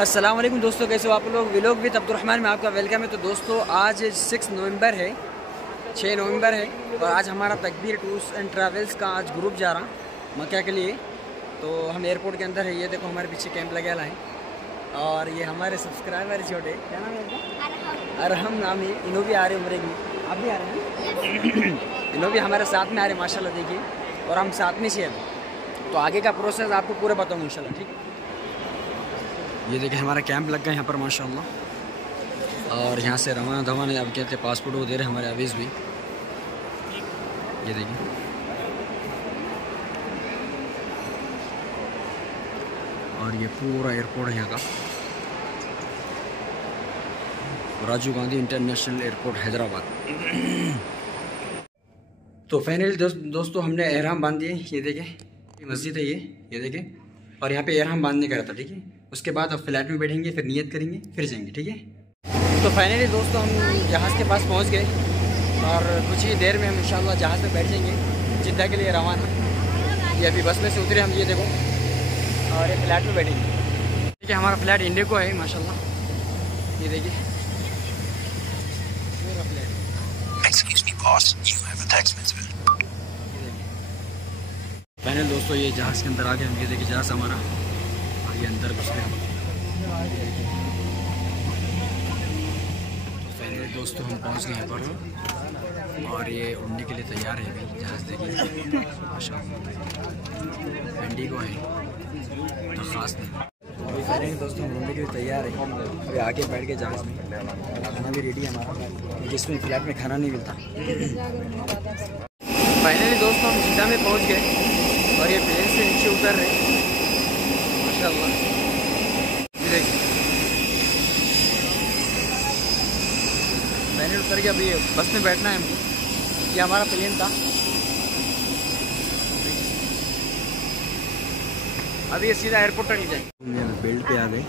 अस्सलाम वालेकुम दोस्तों, कैसे हो आप लोग। व्लॉग विद अब्दुर्रहमान में आपका वेलकम है। तो दोस्तों आज 6 नवंबर है, 6 नवंबर है और आज हमारा तकबीर टूर्स एंड ट्रैवल्स का आज ग्रुप जा रहा मक्का के लिए। तो हम एयरपोर्ट के अंदर है, ये देखो हमारे पीछे कैंप लगे है और ये हमारे सब्सक्राइबर छोटे, क्या नाम है इनका? अरहम नाम है। इन्हों भी आ रहे उम्र की, आप भी आ रहे हैं इन्हों भी हमारे साथ में आ रहे माशाल्लाह, देखिए। और हम साथ में से हैं, तो आगे का प्रोसेस आपको पूरा बताऊँगा इंशाल्लाह, ठीक। ये देखिए हमारा कैंप लग गया यहाँ पर माशाल्लाह। और यहाँ से रवाना धवाना अब कहते हैं, पासपोर्ट वो दे रहे हमारे अवीज़ भी। ये देखिए और ये पूरा एयरपोर्ट है यहाँ का, राजीव गांधी इंटरनेशनल एयरपोर्ट हैदराबाद। तो फाइनली दोस्तों हमने एहराम बांध दिए। ये देखें ये मस्जिद है, ये देखें। और यहाँ पे एहराम बांधने का रहता, ठीक है। उसके बाद अब फ्लैट में बैठेंगे, फिर नियत करेंगे, फिर जाएंगे, ठीक है। तो फाइनली दोस्तों हम जहाज़ के पास पहुँच गए और कुछ ही देर में हम इंशाल्लाह जहाज़ में बैठ जाएंगे जिद्दा के लिए रवाना। ये अभी बस में से उतरे हम, ये देखो, और ये फ्लैट में बैठेंगे, ठीक है। हमारा फ्लैट इंडिको है माशाल्लाह, ये देखिए पूरा फ्लैट। फाइनल दोस्तों ये जहाज़ के अंदर आ गए हम, ये देखिए जहाज़ हमारा, और ये अंदर घुस गए हम। तो फाइनल दोस्तों हम पहुंच गए यहाँ पर और ये उड़ने के लिए तैयार है अभी जहाज़, देखिए माशाल्लाह इंडिगो है तो ख़ास नहीं। तो अभी फाइनल दोस्तों हम उड़ने के लिए तैयार है, अभी आगे बैठ के जहाज़ में। खाना भी रेडी है हमारा, जिसमें फ्लैट में खाना नहीं मिलता। फाइनली दोस्तों हम जिद्दा में पहुँच गए और ये प्लेन से नीचे उतर रहे माशाल्लाह। देखिए मैंने उतर के अभी बस में बैठना है हमको, ये हमारा प्लेन था। अभी ये सीधा एयरपोर्ट तक ले जाएंगे। बेल्ट पे आ गए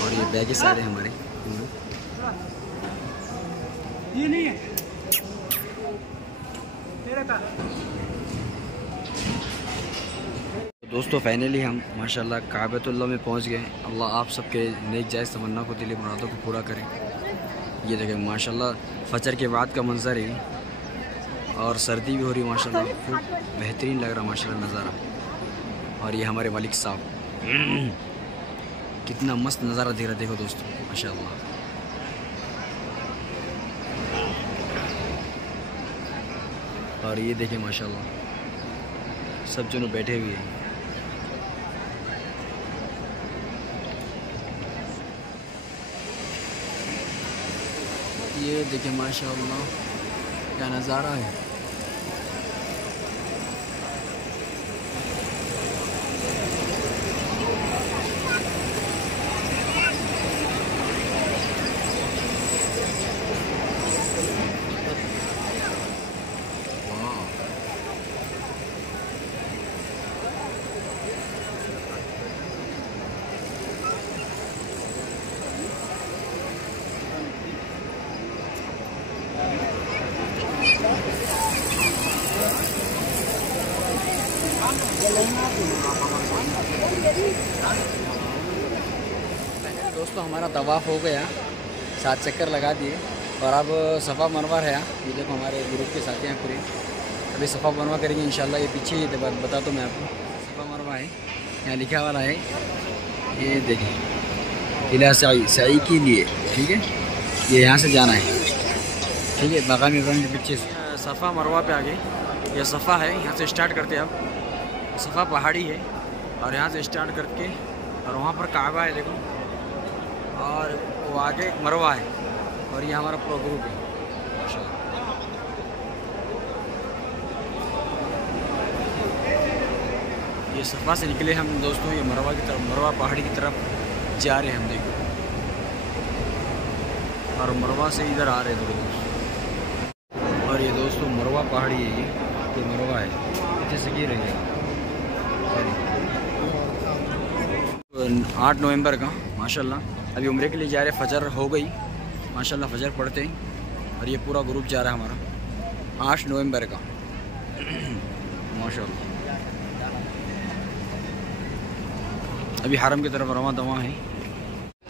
और ये बैग सारे हमारे, ये नहीं है मेरा का। दोस्तों फाइनली हम माशाल्लाह काबतुल्लाह में पहुंच गए। अल्लाह आप सबके नेक जायज़ तमन्ना को, दिली मुरादों को पूरा करें। ये देखें माशाल्लाह फजर के बाद का मंजर है और सर्दी भी हो रही माशाल्लाह, खूब बेहतरीन लग रहा माशाल्लाह नज़ारा। और ये हमारे मालिक साहब कितना मस्त नज़ारा दे रहा, देखो दोस्तों माशाल्लाह। और ये देखें माशाल्लाह सब जनों बैठे हुए हैं। ये देखिए माशाअल्लाह क्या नज़ारा है। दोस्तों हमारा तवाफ़ हो गया, 7 चक्कर लगा दिए और अब सफ़ा मरवा है। ये देखो हमारे ग्रुप के साथी हैं पूरे, अभी सफ़ा मरवा करेंगे इंशाल्लाह। ये पीछे ही बता दो मैं आपको, सफ़ा मरवा है, यहाँ लिखा वाला है, ये देखिए इला सई के लिए, ठीक है। ये यहाँ से जाना है, ठीक है। मकाम इब्राहिम के पीछे सफ़ा मरवा पे आ गए। ये सफ़ा है, यहाँ से स्टार्ट करते हैं अब। सफ़ा पहाड़ी है और यहाँ से स्टार्ट करके और वहाँ पर काबा है देखो, और वो आगे मरवा है और ये हमारा पूरा ग्रुप है माशाल्लाह। ये सफ़ा से निकले हम दोस्तों, ये मरवा की तरफ, मरवा पहाड़ी की तरफ जा रहे हैं हम, देखो। और मरवा से इधर आ रहे हैं थोड़े दोस्त। और ये दोस्तों मरवा पहाड़ी है, ये मरवा है, इतने से गिर रही है। 8 नवंबर का माशाल्लाह अभी उम्रे के लिए जा रहे। फजर हो गई माशाल्लाह, फजर पढ़ते हैं और ये पूरा ग्रुप जा रहा है हमारा 8 नवंबर का माशाल्लाह। अभी हरम की तरफ रवां दवा है।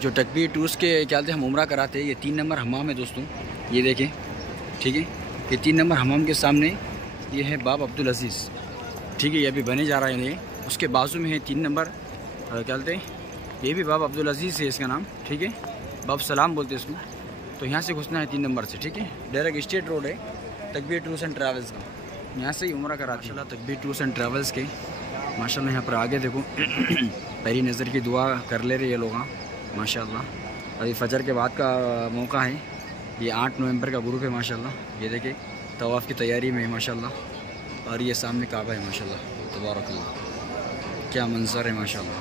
जो तकबीर टूर्स के क्या कहते हैं हम उम्रा कराते हैं, ये 3 नंबर हमाम है दोस्तों, ये देखें, ठीक है। ये 3 नंबर हमाम के सामने ये है बाब अब्दुल अजीज़, ठीक है। ये अभी बने जा रहा है, ये उसके बाजू में है 3 नंबर क्या कहते हैं, ये भी बाब अब्दुल अजीज़ है इसका नाम, ठीक है। बाब सलाम बोलते हैं इसको। तो यहाँ से घुसना है 3 नंबर से, ठीक है। डायरेक्ट स्टेट रोड है तकबीर टूर्स एंड ट्रैवल्स का, यहाँ से ही उम्रा कराते हैं तकबीर टूर्स एंड ट्रैवल्स के। माशाल्लाह यहाँ पर आगे देखो पहली नज़र की दुआ कर ले रहे ये लोग, माशाल्लाह। अभी फजर के बाद का मौका है, ये 8 नवंबर का ग्रुप है माशाल्लाह। ये देखे तवाफ़ की तैयारी में है माशाल्लाह, और ये सामने काबा है माशाल्लाह, तबारकल्लाह, क्या मंजर है माशाल्लाह।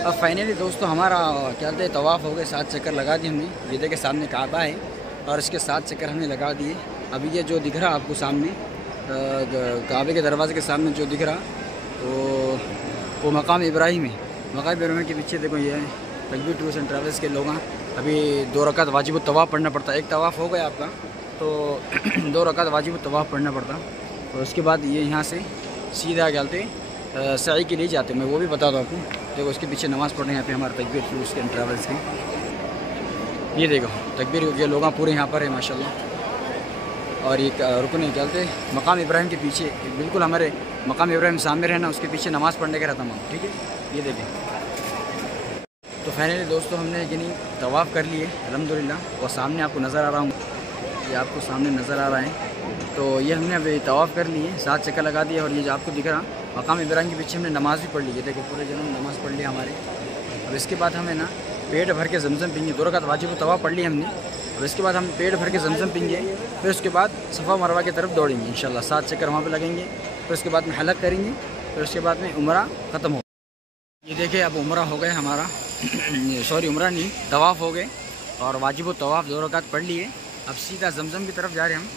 अब फाइनली दोस्तों हमारा क्या कहते हैं तवाफ़ हो गए, 7 चक्कर लगा दिए हमने। ये देखे सामने काबा है और इसके 7 चक्कर हमने लगा दिए। अभी ये जो दिख रहा आपको सामने काबे के दरवाजे के सामने जो दिख रहा वो मकाम इब्राहिम है। मकाम इब्राहिम के पीछे देखो ये तकबीर टूर्स एंड ट्रैवल्स के लोग। अभी 2 रकात वाजिब तवाफ़ पढ़ना पड़ता है। एक तवाफ़ हो गया आपका तो 2 रकात वाजिब तवाफ़ पढ़ना पड़ता, और उसके बाद ये यहाँ से सीधा चलते सई के लिए जाते। मैं वो भी बता दूँ आपको। देखो उसके पीछे नमाज़ पढ़ने यहाँ पे हमारे तकबीर टूर्स एंड ट्रैवल्स के। ये देखो तकबीर के लोग पूरे यहाँ पर है माशाल्लाह। और ये रुकने चलते मकाम इब्राहिम के पीछे, बिल्कुल हमारे मकाम इब्राहिम सामने रहना, उसके पीछे नमाज़ पढ़ने का रहता हूँ, ठीक है। ये देखें तो फाइनली दोस्तों हमने यानी तवाफ़ कर लिए अल्हम्दुलिल्लाह। और सामने आपको नज़र आ रहा हूँ, ये आपको सामने नज़र आ रहा है। तो ये हमने अभी तवाफ़ कर लिए, 7 चक्कर लगा दिए। और ये जो आपको दिख रहा मकाम इब्राहिम के पीछे हमने नमाज़ भी पढ़ ली। ये देखो पूरे जन्म नमाज़ पढ़ लिया हमारे। अब इसके बाद हमें ना पेट भर के जमजम पीएंगे। 2 रकात वाजिब तवाफ़ पढ़ ली हमने। अब इसके बाद हम पेट भर के जमजम पीएंगे। फिर उसके बाद सफ़ा मरवा की तरफ दौड़ेंगे इंशाल्लाह। 7 चक्कर वहाँ पे लगेंगे। फिर उसके बाद में हलक करेंगे। फिर उसके बाद में उम्रा ख़त्म हो। ये देखिए अब उम्रा हो गया हमारा सॉरी उम्रा नहीं, तवाफ़ हो गए और वाजिब तवाफ़ 2 रकात पढ़ लिए। अब सीधा जमजम की तरफ जा रहे हैं हम।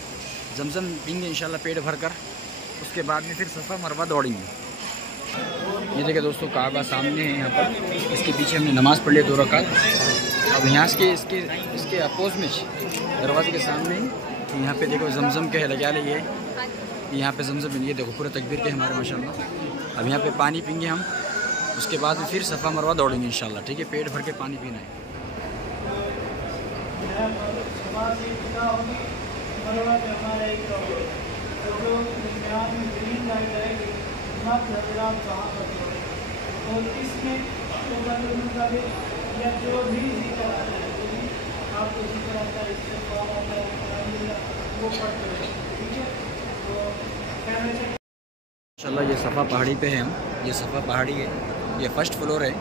जमजम पीएंगे इंशाल्लाह पेट भर कर। उसके बाद में फिर सफ़ा मरवा दौड़ेंगे। ये देखिए दोस्तों काबा सामने है यहाँ पर, इसके पीछे हमने नमाज़ पढ़ ली 2 रकात। अब यहाँ से इसके अपोज में दरवाजे के सामने यहाँ पे देखो जमजम के लगा लिए। यहाँ पे जमजम, ये देखो पूरे तकबीर के हमारे माशाल्लाह। अब यहाँ पे पानी पीएंगे हम। उसके बाद में फिर सफ़ा मरवा दौड़ेंगे इंशाल्लाह, ठीक है। पेट भर के पानी पीना है। इंशाल्लाह ये सफ़ा पहाड़ी पे है हम। ये सफ़ा पहाड़ी है, ये फर्स्ट फ्लोर है।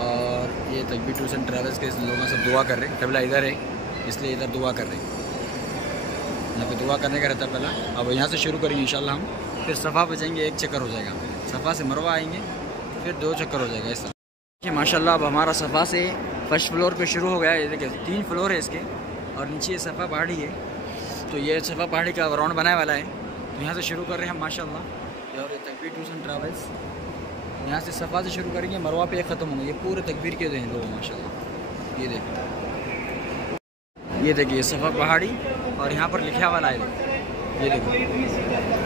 और ये तकबीर टूर्स एंड ट्रैवल्स के लोगों सब दुआ कर रहे हैं। क़िबला इधर है इसलिए इधर दुआ कर रहे हैं। यहाँ पे दुआ करने का रहता है पहला। अब यहाँ से शुरू करेंगे इंशाल्लाह हम। फिर सफ़ा पे जाएंगे, 1 चक्कर हो जाएगा। सफ़ा से मरवा आएंगे, फिर 2 चक्कर हो जाएगा ऐसा। देखिए माशाल्लाह अब हमारा सफ़ा से फर्स्ट फ्लोर पे शुरू हो गया है। ये देखिए 3 फ्लोर है इसके, और नीचे सफ़ा पहाड़ी है। तो ये सफ़ा पहाड़ी का राउंड बनाने वाला है। तो यहाँ से शुरू कर रहे हैं हम माशाल्लाह। और ये तकबीर टूर्स एंड ट्रैवल्स यहाँ से सफ़ा से शुरू करेंगे, मरवा पे ख़त्म होंगे। ये पूरे तकबीर के हैं लोग माशाल्लाह। ये देखिए ये सफ़ा पहाड़ी और यहाँ पर लिखा वाला है। ये देखो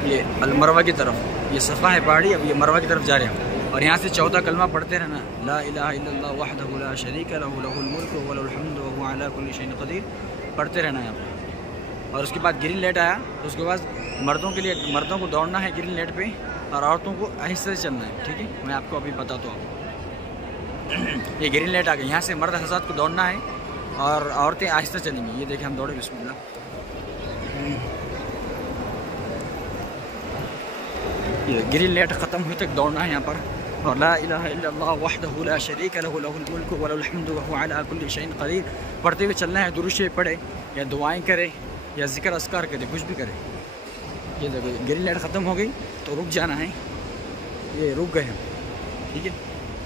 ये अलमरवा की तरफ, ये सफ़ा है पहाड़ी। अब ये मरवा की तरफ जा रहे हैं। और यहाँ से 14 कलमा पढ़ते रहना, ला इलाहा इल्लल्लाह वहदहु ला शरीका लहु लहुल मुल्कु व लहुल हम्दु व हुवा अला कुल्लि शैइन क़दीर पढ़ते रहना यहाँ पर। और उसके बाद ग्रीन लाइट आया तो उसके बाद मर्दों के लिए, मर्दों को दौड़ना है ग्रीन लाइट पे, और औरतों को आहिस्ते से चलना है, ठीक है। मैं आपको अभी बताता हूँ। ये ग्रीन लाइट आ गई, यहाँ से मर्द हज़रात को दौड़ना है और औरतें आहिस्ते चलेंगी। ये देखें हम दौड़े, बिस्मिल्लाह। ये ग्रीन लाइट ख़त्म हुई तक दौड़ना है यहाँ पर। और ला इलाहा इल्लल्लाह वहदहु ला शरीका लहु लहुल मुल्कु व लहुल हम्दु व हुवा अला कुल्लि शैइन क़दीर पढ़ते हुए चलना है। दुरूद शरीफ पढ़े या दुआएं करे या ज़िक्र अस्कार करे, कुछ भी करे। ये देखो ग्रीन लाइट ख़त्म हो गई तो रुक जाना है। ये रुक गए हम, ठीक है।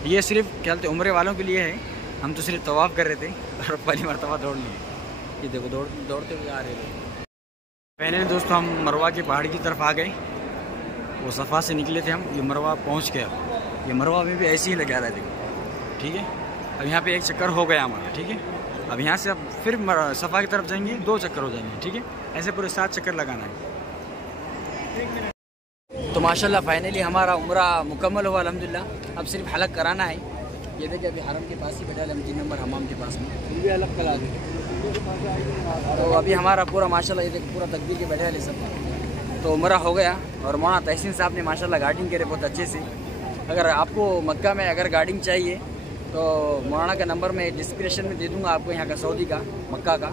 ये सिर्फ क्या बोलते उम्रे वालों के लिए है। हम तो सिर्फ तवाफ़ कर रहे थे और पहली मरतबा दौड़ लिए। ये देखो दौड़ते हुए आ रहे थे। पहले दोस्तों हम मरवा की पहाड़ी की तरफ आ गए। वो सफ़ा से निकले थे हम, ये मरवा पहुंच गया। ये मरवा में भी ऐसे ही लगा रहे थे, ठीक है। अब यहाँ पे एक चक्कर हो गया हमारा, ठीक है। अब यहाँ से अब फिर सफ़ा की तरफ जाएंगे, 2 चक्कर हो जाएंगे, ठीक है। ऐसे पूरे 7 चक्कर लगाना है। तो माशाल्लाह फाइनली हमारा उम्रा मुकम्मल हुआ अल्हम्दुलिल्लाह। अब सिर्फ हलक कराना है। ये देखिए अभी हरम के पास ही बैठा है, हम 3 नंबर हमाम के पास में, फिर भी हलक करा दें। तो अभी हमारा पूरा माशाल्लाह ये देखिए पूरा तकबीर के बैठा है सब। तो उम्रा हो गया और मौलाना तहसीन साहब ने माशाल्लाह गार्डिंग करे बहुत अच्छे से। अगर आपको मक्का में अगर गार्डिंग चाहिए तो मौलाना का नंबर मैं डिस्क्रिप्शन में दे दूँगा आपको, यहाँ का सऊदी का मक्का का,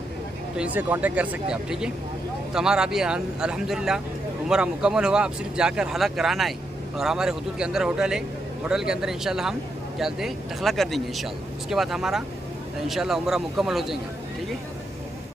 तो इनसे कांटेक्ट कर सकते हैं आप, ठीक है। तो हमारा अभी अल्हम्दुलिल्लाह उम्रा मुकम्मल हुआ। अब सिर्फ जाकर हलक कराना है और हमारे हुदूद के अंदर होटल है। होटल के अंदर इंशाल्लाह हम क्या बोलते हैं टखला कर देंगे इंशाल्लाह। उसके बाद हमारा इंशाल्लाह उम्रा मुकम्मल हो जाएगा, ठीक है।